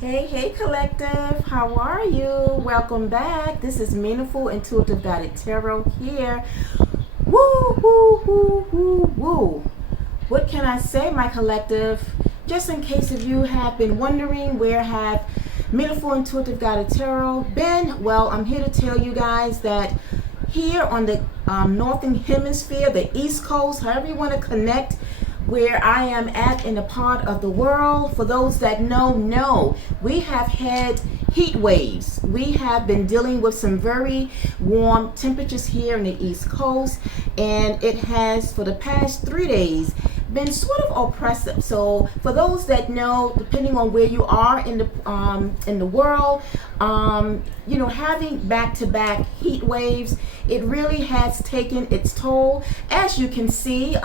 Hey Collective, how are you? Welcome back. This is Meaningful Intuitive Guided Tarot here. Woo, woo, woo, woo, woo. What can I say, my collective? Just in case if you have been wondering where have Meaningful Intuitive Guided Tarot been, well, I'm here to tell you guys that here on the Northern Hemisphere, the East Coast, however you want to connect, where I am at in the part of the world. For those that know, we have had heat waves. We have been dealing with some very warm temperatures here in the East Coast, and it has for the past 3 days been sort of oppressive. So for those that know, depending on where you are in the world, having back-to-back heat waves, it really has taken its toll. As you can see,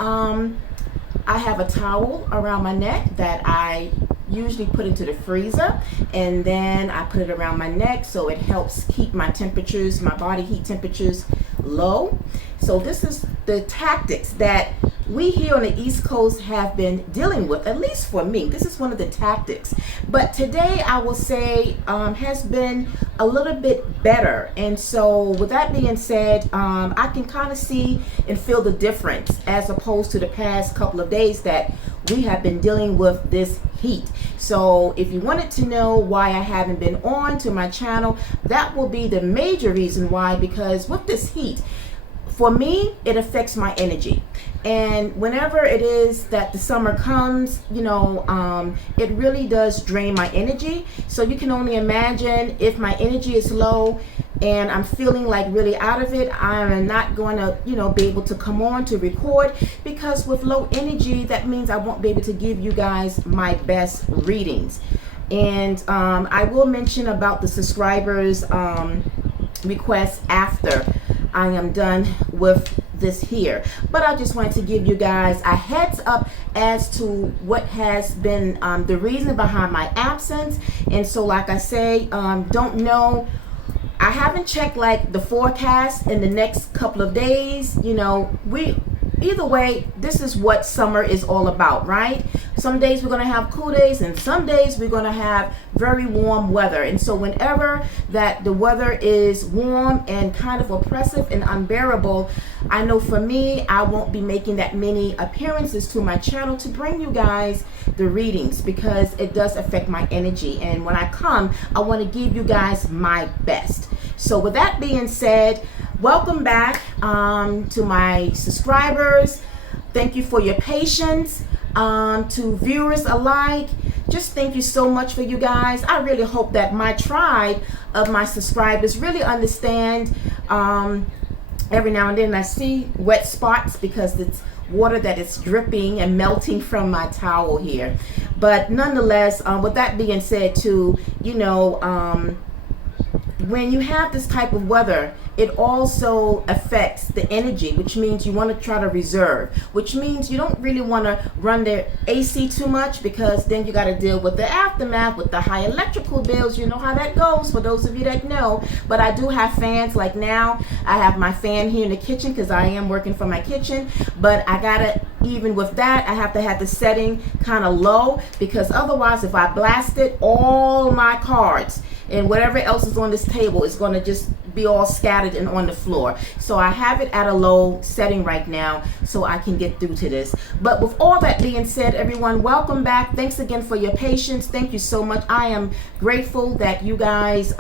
I have a towel around my neck that I usually put into the freezer, and then I put it around my neck so it helps keep my temperatures, my body heat temperatures low. So this is the tactics that we here on the East Coast have been dealing with, at least for me. This is one of the tactics. But today I will say has been a little bit better. And so with that being said, I can kind of see and feel the difference as opposed to the past couple of days that we have been dealing with this heat. So if you wanted to know why I haven't been on to my channel, that will be the major reason why, because with this heat, for me, it affects my energy. And whenever it is that the summer comes, it really does drain my energy. So you can only imagine if my energy is low and I'm feeling like really out of it, I'm not going to, be able to come on to record, because with low energy, that means I won't be able to give you guys my best readings. And I will mention about the subscribers requests after I am done with this here. But I just wanted to give you guys a heads up as to what has been the reason behind my absence. And so like I say, don't know, I haven't checked like the forecast in the next couple of days. Either way, this is what summer is all about, right? Some days we're going to have cool days, and some days we're going to have very warm weather. And so whenever that the weather is warm and kind of oppressive and unbearable, I know for me, I won't be making that many appearances to my channel to bring you guys the readings, because it does affect my energy. And when I come, I want to give you guys my best. So with that being said, welcome back to my subscribers. Thank you for your patience. To viewers alike, just thank you so much for you guys. I really hope that my tribe of my subscribers really understand. Every now and then I see wet spots because it's water that is dripping and melting from my towel here. But nonetheless, with that being said too, when you have this type of weather, it also affects the energy, which means you want to try to reserve, which means you don't really want to run the AC too much, because then you got to deal with the aftermath with the high electrical bills. You know how that goes, for those of you that know. But I do have fans. Like now, I have my fan here in the kitchen because I am working from my kitchen. But I got to, even with that, I have to have the setting kind of low, because otherwise if I blast it, all my cards and whatever else is on this table is going to just be all scattered and on the floor. So I have it at a low setting right now so I can get through to this. But with all that being said, everyone, welcome back. Thanks again for your patience. Thank you so much. I am grateful that you guys,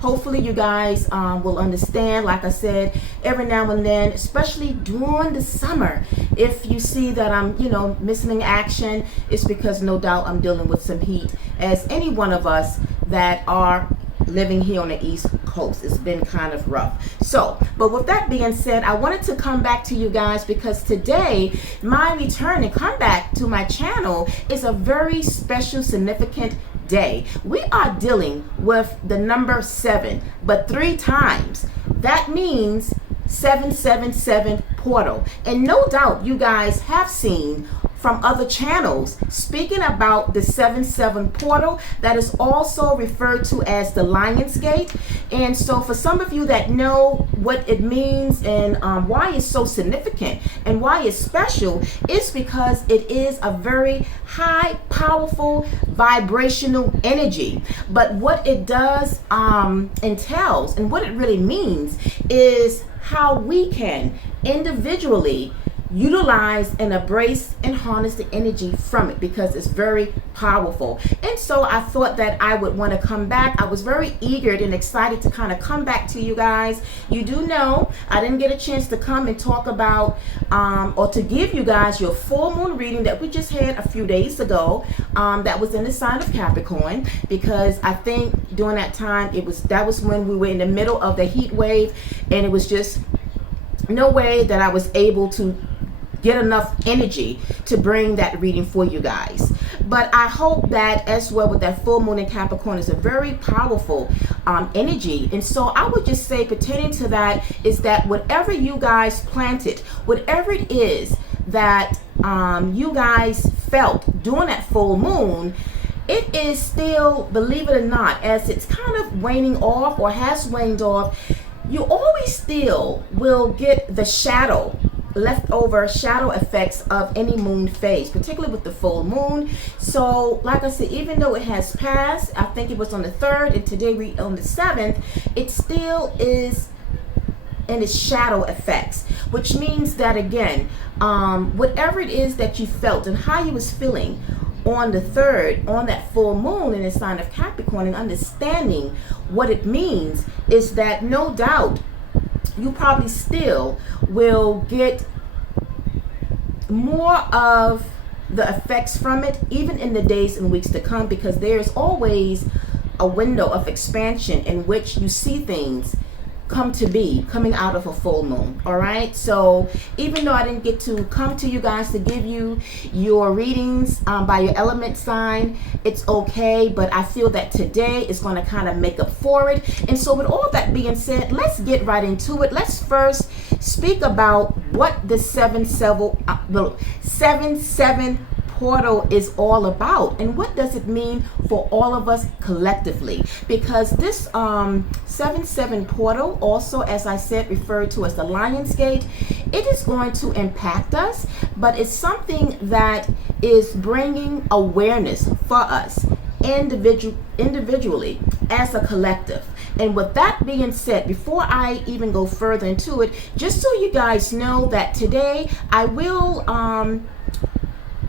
hopefully you guys will understand. Like I said, every now and then, especially during the summer, if you see that I'm, missing in action, it's because no doubt I'm dealing with some heat, as any one of us that are living here on the East Coast. It's been kind of rough. So, but with that being said, I wanted to come back to you guys because today, my return and comeback to my channel is a very special, significant day. We are dealing with the number 7, but 3 times. That means 777 portal. And no doubt you guys have seen from other channels speaking about the 7-7 portal that is also referred to as the Lion's Gate. And so for some of you that know what it means and why it's so significant and why it's special, it's because it is a very high, powerful, vibrational energy. But what it does entails and what it really means is how we can individually utilize and embrace and harness the energy from it, because it's very powerful. And so I thought that I would want to come back. I was very eager and excited to kind of come back to you guys. You do know I didn't get a chance to come and talk about or to give you guys your full moon reading that we just had a few days ago, that was in the sign of Capricorn, because I think during that time that was when we were in the middle of the heat wave, and it was just no way that I was able to get enough energy to bring that reading for you guys. But I hope that as well with that full moon in Capricorn is a very powerful energy. And so I would just say pertaining to that is that whatever you guys planted, whatever it is that you guys felt during that full moon, it is still, believe it or not, as it's kind of waning off or has waned off, you always still will get the leftover shadow effects of any moon phase, particularly with the full moon. So like I said, even though it has passed, I think it was on the 3rd and today we on the 7th, it still is in its shadow effects, which means that again, whatever it is that you felt and how you was feeling on the 3rd, on that full moon in the sign of Capricorn, and understanding what it means, is that no doubt you probably still will get more of the effects from it even in the days and weeks to come, because there's always a window of expansion in which you see things come to be coming out of a full moon. All right, so even though I didn't get to come to you guys to give you your readings by your element sign, it's okay, but I feel that today is going to kind of make up for it. And so with all that being said, let's get right into it. Let's first speak about what the 7-7 portal is all about, and what does it mean for all of us collectively, because this 7-7 portal, also as I said referred to as the Lion's Gate, it is going to impact us, but it's something that is bringing awareness for us individually as a collective. And with that being said, before I even go further into it, just so you guys know that today I will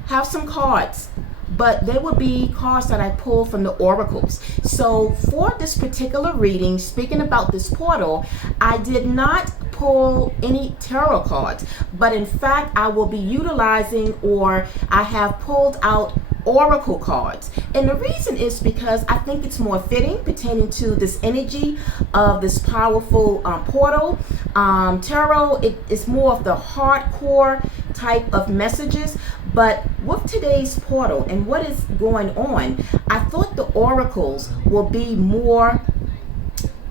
have some cards, but they will be cards that I pull from the oracles. So for this particular reading, speaking about this portal, I did not pull any tarot cards, but in fact I will be utilizing, or I have pulled out oracle cards. And the reason is because I think it's more fitting pertaining to this energy of this powerful portal. Tarot, it is more of the hardcore type of messages, but with today's portal and what is going on, I thought the oracles will be more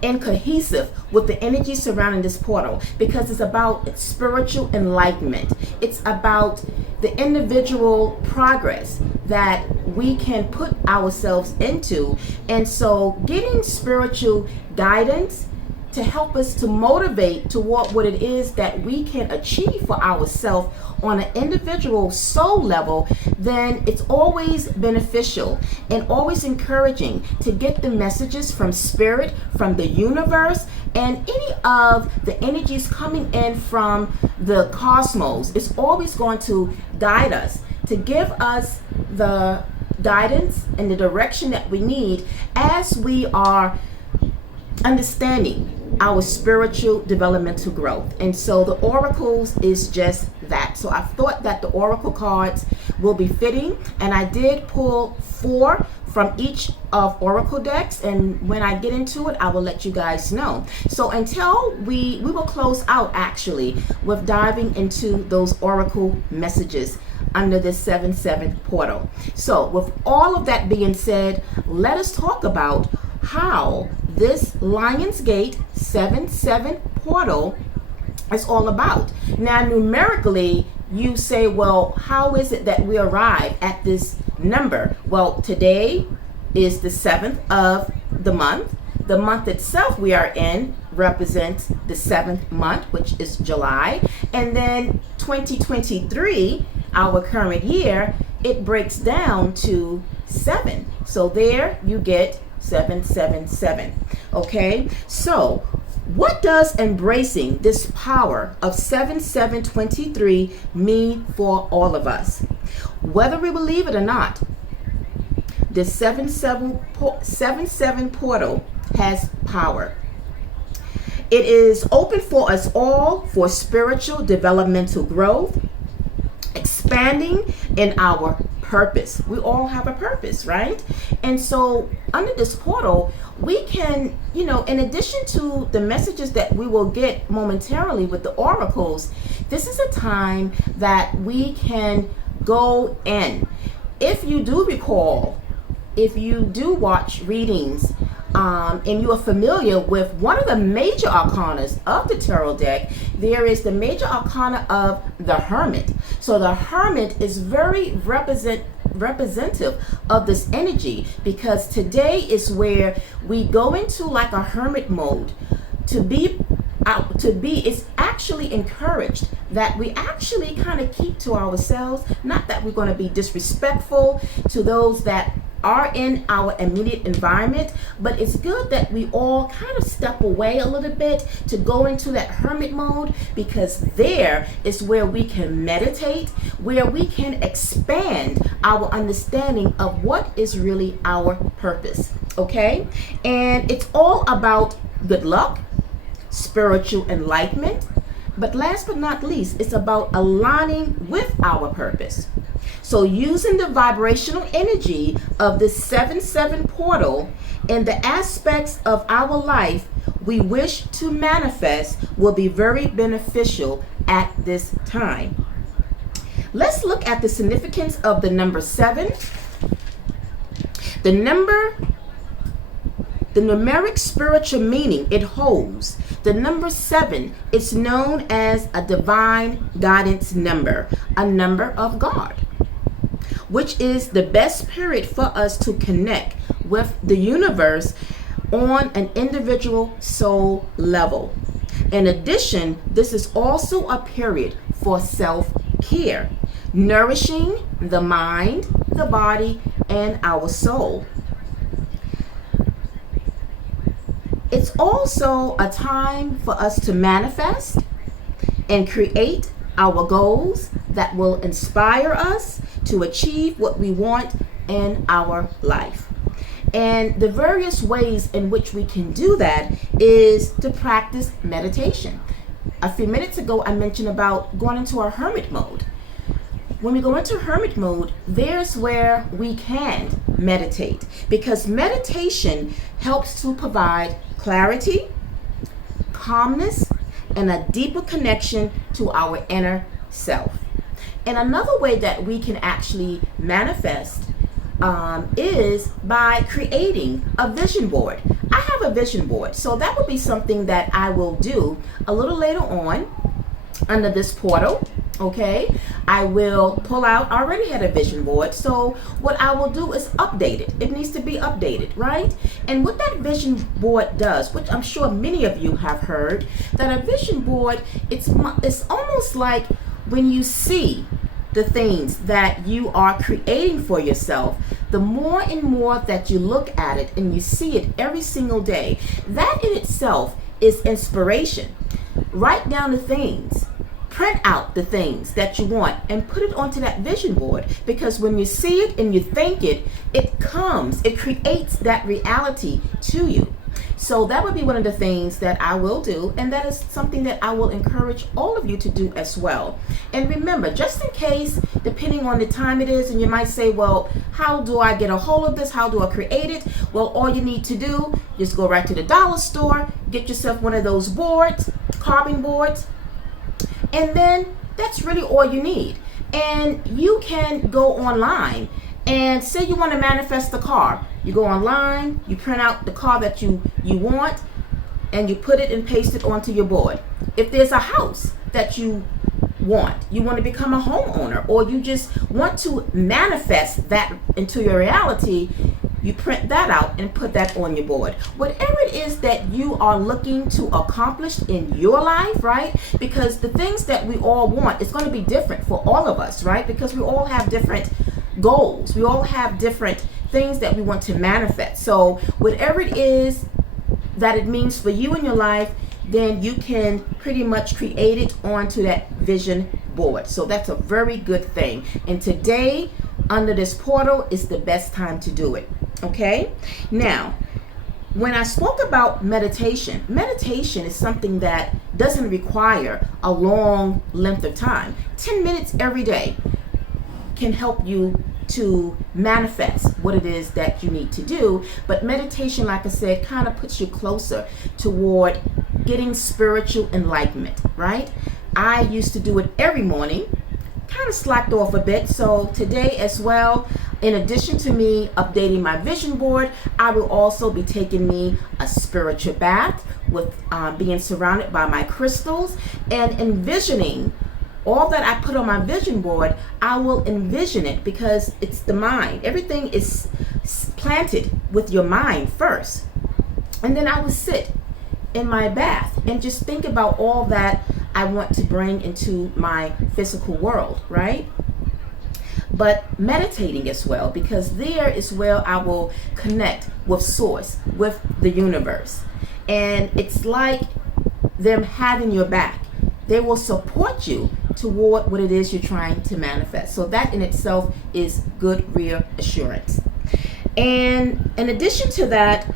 and cohesive with the energy surrounding this portal, because it's about spiritual enlightenment. It's about the individual progress that we can put ourselves into. And so getting spiritual guidance to help us to motivate toward what it is that we can achieve for ourselves on an individual soul level, then it's always beneficial and always encouraging to get the messages from spirit, from the universe, and any of the energies coming in from the cosmos is always going to guide us, to give us the guidance and the direction that we need as we are understanding our spiritual developmental growth. And so the oracles is just that. So I thought that the oracle cards will be fitting, and I did pull 4 from each of oracle decks, and when I get into it I will let you guys know. So until we will close out actually with diving into those oracle messages under this 7-7 portal. So with all of that being said, let us talk about how this Lion's Gate 7-7 portal is all about. Now numerically, you say, well, how is it that we arrive at this number? Well, today is the 7th of the month. The month itself we are in represents the 7th month, which is July. And then 2023, our current year, it breaks down to 7. So there you get 777. Okay, so what does embracing this power of 7723 mean for all of us? Whether we believe it or not, the 77 portal has power. It is open for us all for spiritual developmental growth, expanding in our purpose. We all have a purpose, right? And so under this portal, we can, in addition to the messages that we will get momentarily with the oracles, this is a time that we can go in. If you do recall, if you do watch readings, and you are familiar with one of the major arcanas of the tarot deck, there is the major arcana of the Hermit. So the Hermit is very representative of this energy, because today is where we go into like a hermit mode. It's actually encouraged that we actually kind of keep to ourselves, not that we're going to be disrespectful to those that are in our immediate environment, but it's good that we all kind of step away a little bit to go into that hermit mode, because there is where we can meditate, where we can expand our understanding of what is really our purpose. Okay, and it's all about good luck, spiritual enlightenment, but last but not least, it's about aligning with our purpose. So using the vibrational energy of this 7-7 portal in the aspects of our life we wish to manifest will be very beneficial at this time. Let's look at the significance of the number 7. The numeric spiritual meaning it holds. The number 7 is known as a divine guidance number, a number of God, which is the best period for us to connect with the universe on an individual soul level. In addition, this is also a period for self-care, nourishing the mind, the body, and our soul. It's also a time for us to manifest and create our goals that will inspire us to achieve what we want in our life. And the various ways in which we can do that is to practice meditation. A few minutes ago, I mentioned about going into our hermit mode. When we go into hermit mode, there's where we can meditate, because meditation helps to provide clarity, calmness, and a deeper connection to our inner self. And another way that we can actually manifest is by creating a vision board. I have a vision board, so that would be something that I will do a little later on under this portal. Okay, I will pull out, I already had a vision board, so what I will do is update it. It needs to be updated, right? And what that vision board does, which I'm sure many of you have heard, that a vision board, it's almost like when you see the things that you are creating for yourself, the more and more that you look at it and you see it every single day, that in itself is inspiration. Write down the things. Print out the things that you want and put it onto that vision board, because when you see it and you think it, it creates that reality to you. So that would be one of the things that I will do, and that is something that I will encourage all of you to do as well. And remember, just in case, depending on the time it is, and you might say, well, how do I get a hold of this? How do I create it? Well, all you need to do, just go right to the dollar store, get yourself one of those boards, carving boards, and then that's really all you need. And you can go online and say you want to manifest the car. You go online, you print out the car that you want, and you put it and paste it onto your board. If there's a house that you want. You want to become a homeowner, or you just want to manifest that into your reality. You print that out and put that on your board. Whatever it is that you are looking to accomplish in your life, right? Because the things that we all want, it's going to be different for all of us, right? Because we all have different goals. We all have different things that we want to manifest. So whatever it is that it means for you in your life, then you can pretty much create it onto that vision board. So that's a very good thing. And today, under this portal, is the best time to do it. Okay? Now, when I spoke about meditation, meditation is something that doesn't require a long length of time. 10 minutes every day can help you to manifest what it is that you need to do. But meditation, like I said, kind of puts you closer toward getting spiritual enlightenment, right? I used to do it every morning, kind of slacked off a bit. So today as well, in addition to me updating my vision board, I will also be taking me a spiritual bath with being surrounded by my crystals and envisioning all that I put on my vision board. I will envision it because it's the mind. Everything is planted with your mind first. And then I will sit in my bath and just think about all that I want to bring into my physical world, right? But meditating as well, because there is where I will connect with source, with the universe. And it's like them having your back. They will support you toward what it is you're trying to manifest. So that in itself is good reassurance. And in addition to that,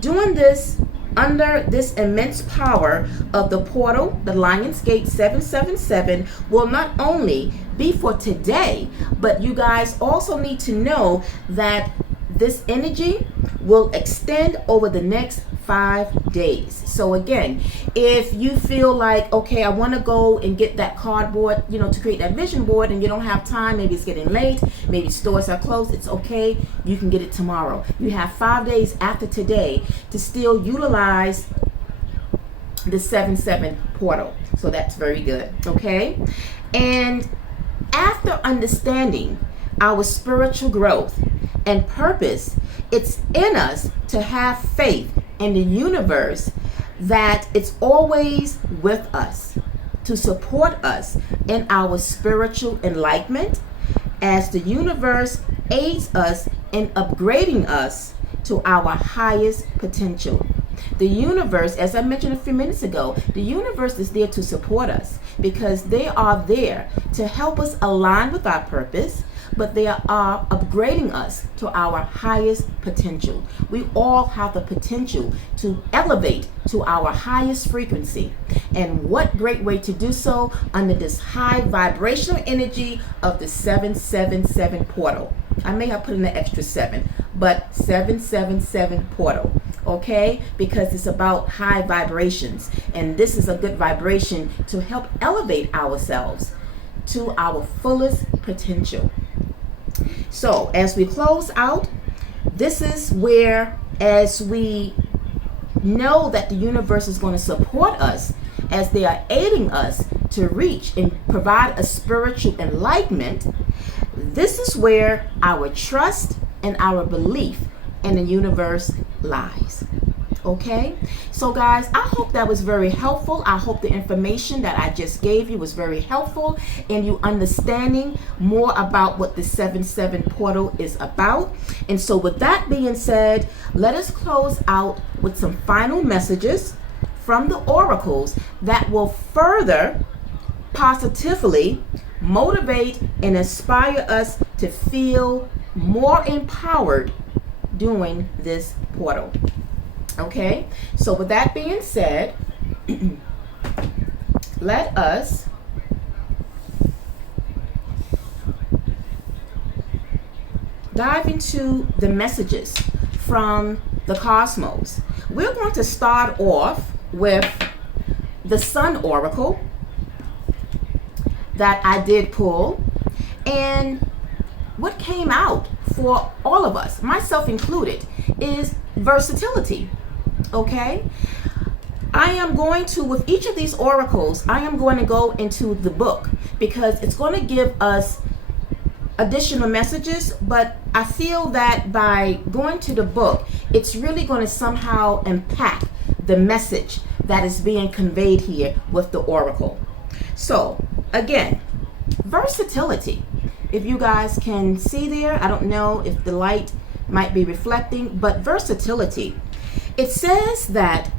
doing this under this immense power of the portal, the Lionsgate 777, will not only be for today, but you guys also need to know that this energy will extend over the next 5 days. So again, if you feel like, okay, I want to go and get that cardboard, to create that vision board, and you don't have time, maybe it's getting late, maybe stores are closed, it's okay, you can get it tomorrow. You have 5 days after today to still utilize the 7-7 portal. So that's very good, okay? And after understanding our spiritual growth and purpose, it's in us to have faith in the universe that it's always with us to support us in our spiritual enlightenment, as the universe aids us in upgrading us to our highest potential. The universe, as I mentioned a few minutes ago, the universe is there to support us because they are there to help us align with our purpose, but they are upgrading us to our highest potential. We all have the potential to elevate to our highest frequency. And what great way to do so under this high vibrational energy of the 777 portal. I may have put in an extra 7, but 777 portal. Okay, because it's about high vibrations, and this is a good vibration to help elevate ourselves to our fullest potential. So as we close out, this is where, as we know that the universe is going to support us as they are aiding us to reach and provide a spiritual enlightenment, this is where our trust and our belief in the universe lies. Okay, so guys, I hope that was very helpful. I hope the information that I just gave you was very helpful in you understanding more about what the 7-7 portal is about. And so with that being said, let us close out with some final messages from the oracles that will further positively motivate and inspire us to feel more empowered doing this portal. Okay, so with that being said, let us dive into the messages from the cosmos. We're going to start off with the Sun Oracle that I did pull, and what came out for all of us, myself included, is versatility. Okay, I am going to, with each of these oracles, I am going to go into the book because it's going to give us additional messages, but I feel that by going to the book, it's really going to somehow impact the message that is being conveyed here with the oracle. So again, versatility. If you guys can see there, I don't know if the light might be reflecting, but versatility. It says that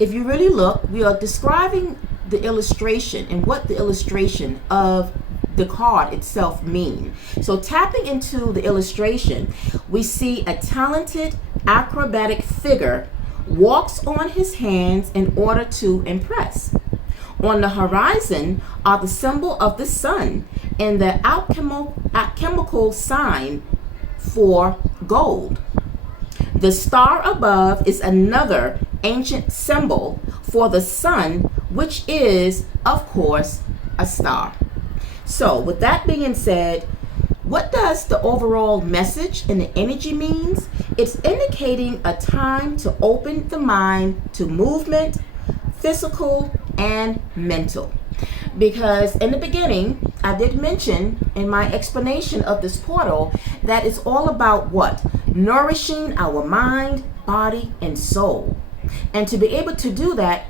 if you really look, we are describing the illustration and what the illustration of the card itself mean. So tapping into the illustration, we see a talented acrobatic figure walks on his hands in order to impress. On the horizon are the symbol of the sun and the alchemical sign for gold. The star above is another ancient symbol for the sun, which is, of course, a star. So with that being said, what does the overall message and the energy means? It's indicating a time to open the mind to movement, physical and mental. Because in the beginning, I did mention in my explanation of this portal that it's all about what? Nourishing our mind, body, and soul. And to be able to do that,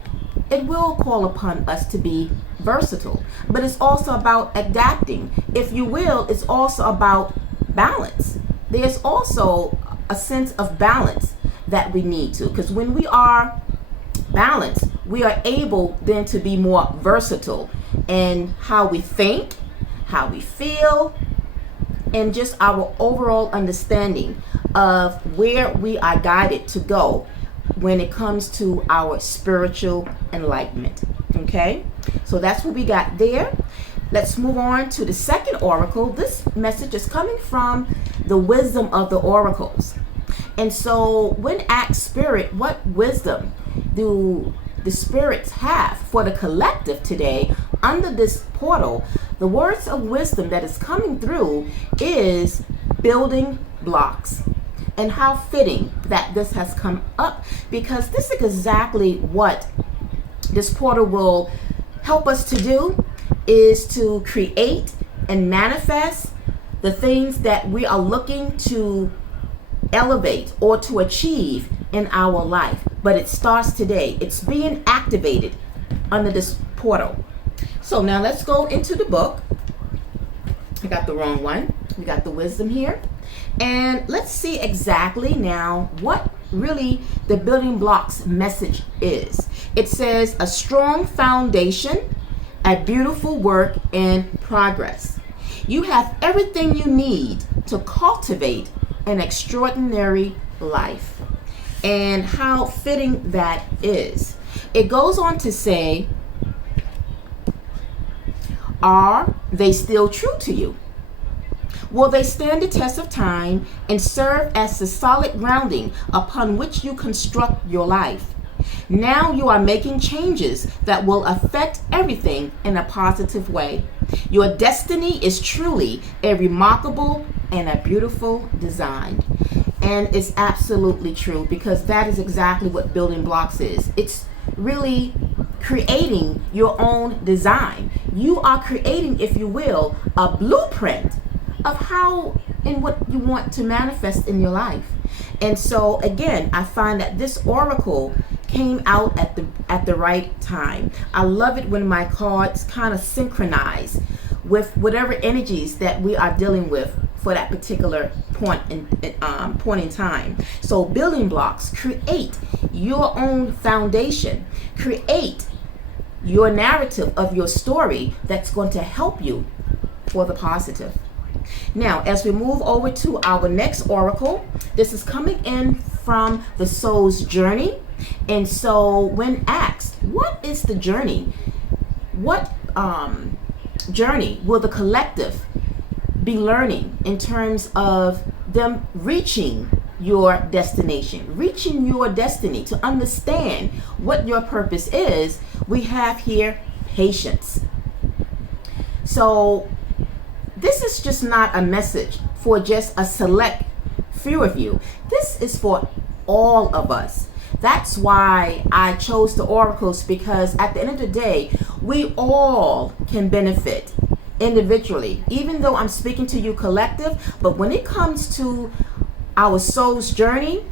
it will call upon us to be versatile. But it's also about adapting. If you will, it's also about balance. There's also a sense of balance that we need to. Because when we are balanced, we are able then to be more versatile in how we think, how we feel, and just our overall understanding of where we are guided to go when it comes to our spiritual enlightenment. Okay, so that's what we got there. Let's move on to the second oracle. This message is coming from the wisdom of the oracles. And so when asked, Spirit, what wisdom do the spirits have for the collective today under this portal, the words of wisdom that is coming through is building blocks. And how fitting that this has come up, because this is exactly what this portal will help us to do, is to create and manifest the things that we are looking to elevate or to achieve in our life. But it starts today. It's being activated under this portal. So now let's go into the book. I got the wrong one. We got the wisdom here. And let's see exactly now what really the building blocks message is. It says a strong foundation, a beautiful work in progress. You have everything you need to cultivate an extraordinary life. And how fitting that is. It goes on to say, are they still true to you? Will they stand the test of time and serve as the solid grounding upon which you construct your life? Now you are making changes that will affect everything in a positive way. Your destiny is truly a remarkable and a beautiful design. And it's absolutely true, because that is exactly what building blocks is. It's really creating your own design. You are creating, if you will, a blueprint of how and what you want to manifest in your life. And so again, I find that this oracle came out at the right time. I love it when my cards kind of synchronize with whatever energies that we are dealing with for that particular point in time. So building blocks, create your own foundation, create your narrative of your story that's going to help you for the positive. Now, as we move over to our next oracle, this is coming in from the soul's journey. And so when asked, what is the journey? What journey will the collective be learning in terms of them reaching your destination, reaching your destiny, to understand what your purpose is? We have here patience. So this is just not a message for just a select few of you. This is for all of us. That's why I chose the oracles, because at the end of the day, we all can benefit individually, even though I'm speaking to you collective. But when it comes to our soul's journey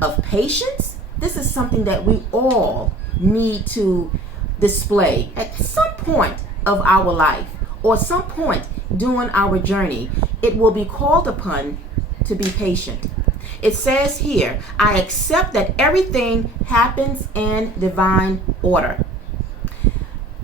of patience, this is something that we all need to display at some point of our life, or some point during our journey. It will be called upon to be patient. It says here, I accept that everything happens in divine order.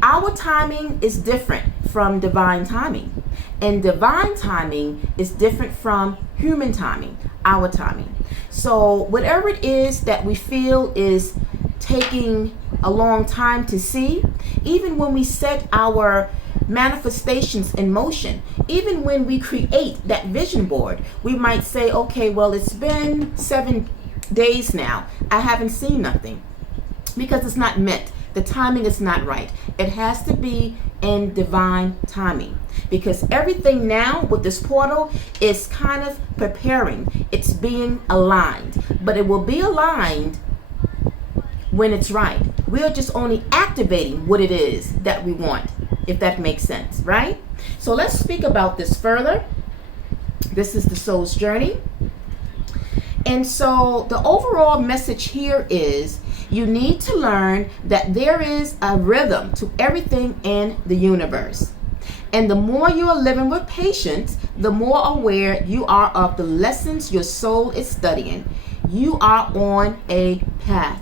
Our timing is different from divine timing, and divine timing is different from human timing, our timing. So whatever it is that we feel is taking a long time to see, even when we set our manifestations in motion, even when we create that vision board, we might say, okay, well, it's been 7 days now, I haven't seen nothing, because it's not meant. The timing is not right. It has to be in divine timing, because everything now with this portal is kind of preparing. It's being aligned, but it will be aligned when it's right. We are just only activating what it is that we want, if that makes sense, right? So let's speak about this further. This is the soul's journey. And so the overall message here is, you need to learn that there is a rhythm to everything in the universe. And the more you are living with patience, the more aware you are of the lessons your soul is studying. You are on a path.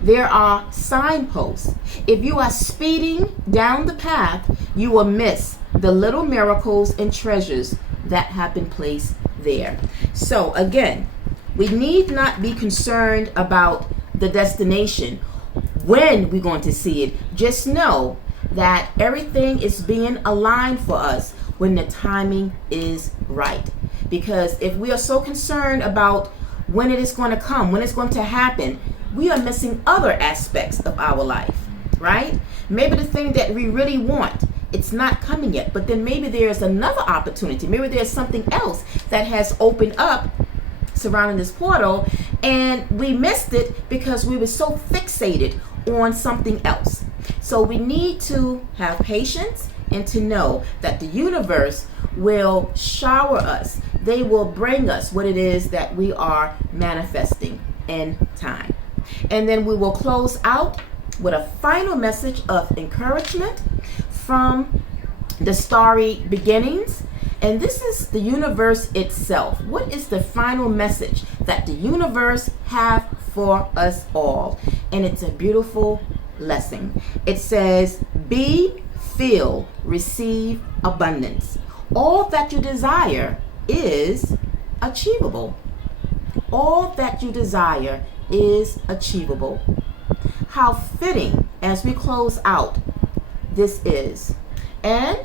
There are signposts. If you are speeding down the path, you will miss the little miracles and treasures that have been placed there. So again, we need not be concerned about the destination, when we're going to see it. Just know that everything is being aligned for us when the timing is right. Because if we are so concerned about when it is going to come, when it's going to happen, we are missing other aspects of our life, right? Maybe the thing that we really want, it's not coming yet, but then maybe there's another opportunity. Maybe there's something else that has opened up surrounding this portal, and we missed it because we were so fixated on something else. So we need to have patience and to know that the universe will shower us. They will bring us what it is that we are manifesting in time. And then we will close out with a final message of encouragement from the Starry Beginnings. And this is the universe itself. What is the final message that the universe have for us all? And it's a beautiful lesson. It says, be, feel, receive abundance. All that you desire is achievable. All that you desire is achievable. How fitting as we close out this is. And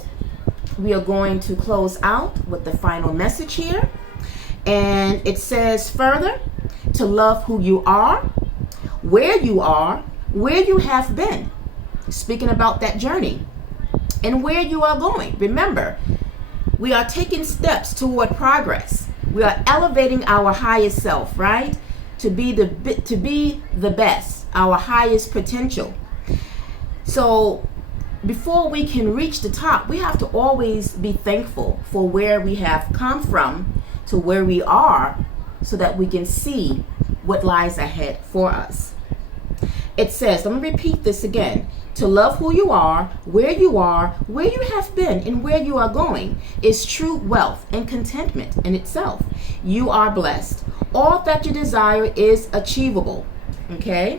we are going to close out with the final message here. And it says further, to love who you are, where you have been. Speaking about that journey and where you are going. Remember, we are taking steps toward progress. We are elevating our highest self, right? To be the best, our highest potential. So before we can reach the top, we have to always be thankful for where we have come from to where we are, so that we can see what lies ahead for us. It says, let me repeat this again. To love who you are, where you have been, and where you are going is true wealth and contentment in itself. You are blessed. All that you desire is achievable. Okay?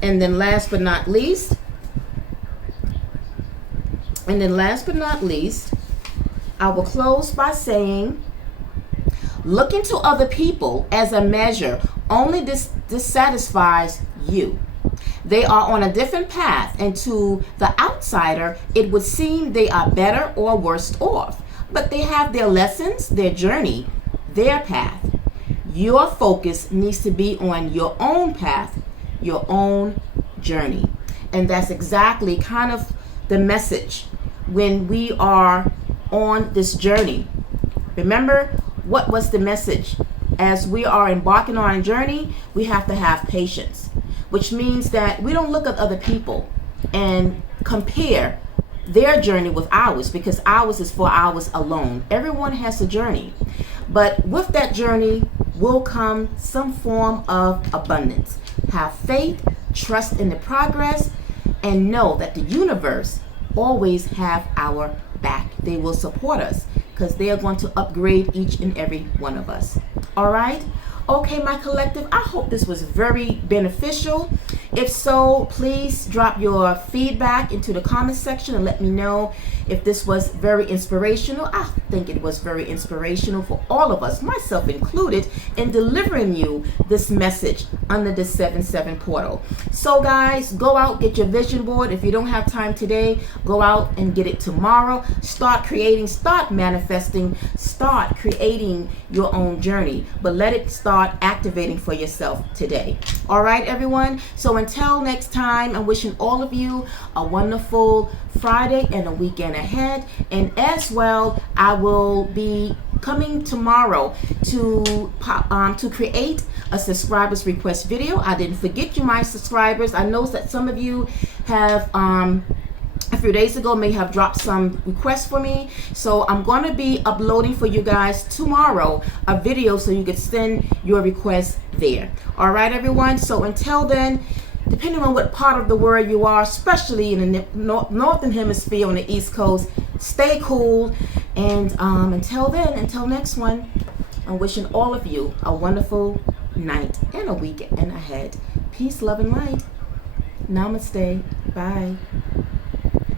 And then last but not least, I will close by saying, looking to other people as a measure only dissatisfies you. They are on a different path, and to the outsider, it would seem they are better or worse off. But they have their lessons, their journey, their path. Your focus needs to be on your own path, your own journey. And that's exactly kind of the message when we are on this journey. Remember, what was the message? As we are embarking on a journey, we have to have patience. which means that we don't look at other people and compare their journey with ours, because ours is for ours alone. Everyone has a journey, but with that journey will come some form of abundance. Have faith, trust in the progress, and know that the universe always have our back. They will support us because they are going to upgrade each and every one of us. All right? Okay, my collective, I hope this was very beneficial. If so, please drop your feedback into the comment section and let me know if this was very inspirational. I think it was very inspirational for all of us, myself included, in delivering you this message under the 7/7 portal. So guys, go out, get your vision board. If you don't have time today, go out and get it tomorrow. Start creating, start manifesting, start creating your own journey, but let it start activating for yourself today. All right, everyone. So until next time, I'm wishing all of you a wonderful Friday and a weekend ahead. And as well, I will be coming tomorrow to create a subscribers request video. I didn't forget you, my subscribers. I know that some of you have a few days ago may have dropped some requests for me, so I'm going to be uploading for you guys tomorrow a video so you can send your requests there. All right, everyone. So until then, depending on what part of the world you are, especially in the northern hemisphere on the East Coast, stay cool. And until then, until next one, I'm wishing all of you a wonderful night and a weekend ahead. Peace, love, and light. Namaste. Bye.